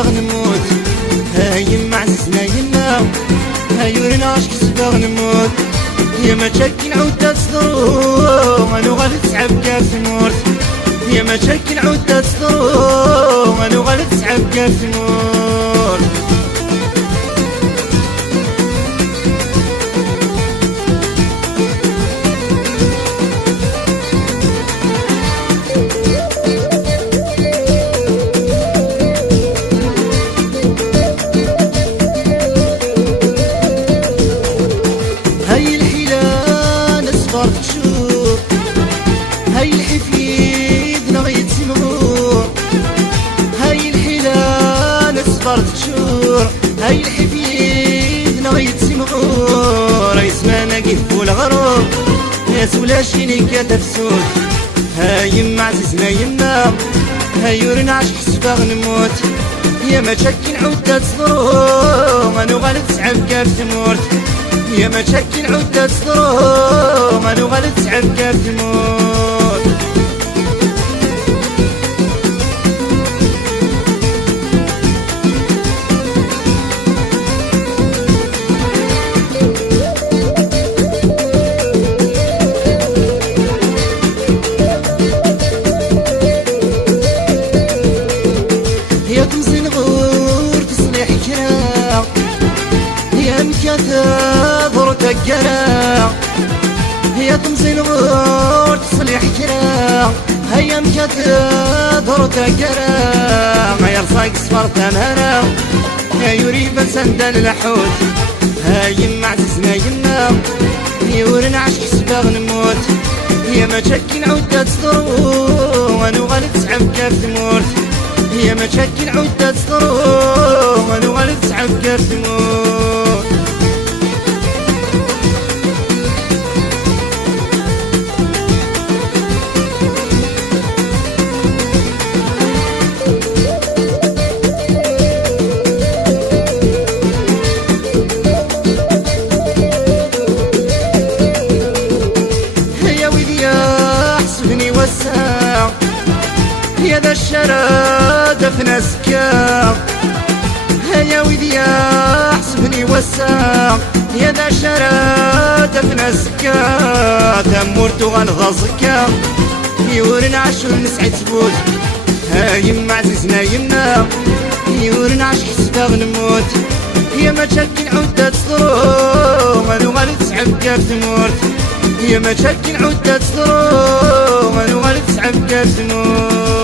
كسباغ نموت. يما عززنا يما يورينا اش كسباغ نموت. يما تشكي عودة صدرو انو غادي تسعب كاف تموت. يما تشكي عودة صدرو انو غادي تسعب كاف تموت. هاي الحيلان اصفر تشوف، هاي الحفيد نغيت سمغور. هاي الحيلان اصفر تشوف، هاي الحفيد نغيت سمغور. يسمانا قف والغروب يا سولاشيني كتفسود. هاي يما عززنا يما يورينا عش كسباغ نموت. يما تشكي عودة صدرو انو غادي تسعب كاف تموت. يما تشكي عودة صدرو انو غادي تسعب كاف تموت. يا تمزين غور تصليح كرا، يا مكاثر تقرا. يا تمزين غور تصليح كرا، هيا مكاثر تقرا. غير صايق صفر تمهرا يا يريب سندن الحوت. هاي يما عززنا يما يورينا عش كسباغ نموت. يما تشكي عودة صدرو انو غادي تسعب كاف تموت. يما تشكي عودة صدرو انو غادي تسعب كاف تموت. يا ويلي يا حسبني وسع، يا ذا الشراد في نسكا. يا ويلي يا حسبني وسع، يا ذا الشراد في نسكا. تمورتو غنغزكا يورنا عشو نسعد تفوت. يما عزيزنا يما يورنا عش كسباغ نموت. يما تشكي عودة صدرو انو غادي تسعب كاف تموت. يما تشكي عودة صدرو انو غادي تسعب كاف تموت.